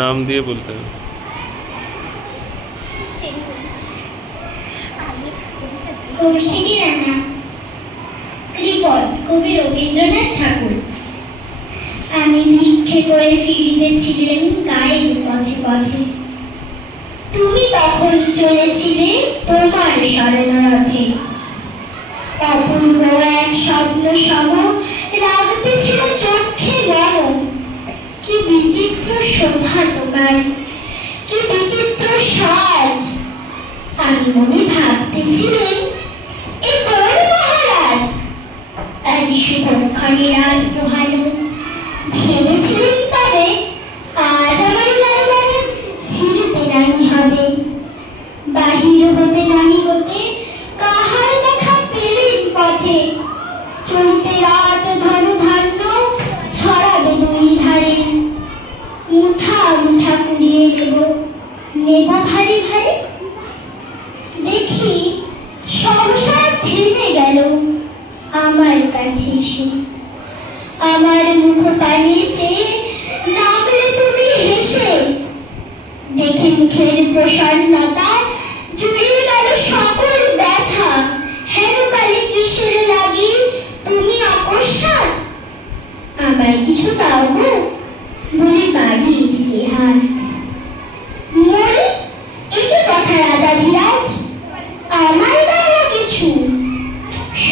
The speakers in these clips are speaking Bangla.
নাম দিয়ে বলতে কবি রবীন্দ্রনাথ ঠাকুর। আমি ভিক্ষে করে ফিরিতেছিলেন গায়ের পথে পথে। তুমি তখন চলেছিলে তোমার মনে ভাবতেছিলেন এ কোন মহারাজ। আজি শুভক্ষণে রাজ পোহালো ভেবেছিলেন তবে আজ আমার দরবারে ফিরতে নাই হবে। বাহির হতে নাই হতে কাহার দেখা পেলেন পথে? চলতে রাত ধন ধান্য ছড়াবে দুই ধারে। মুঠা মুঠা কুড়িয়ে নেব নেব ভারী ভারী দেখি সহসা থেমে গেল আমার কাছে এসে। আমার মুখ চেয়ে নামলে তুমি হেসে। দেখে মুখের প্রসন্নতা জুড়িয়ে গেল সকল ব্যথা। হেন কালে কিসের লাগি তুমি আকস্মাত আমায় কিছু দাও গো, বলে বাড়িয়ে দিলে হাত। মরি এটি কথা রাজা ধীরাজ আমার দ্বারা কিছু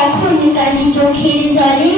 তখন কালি চোখের জলে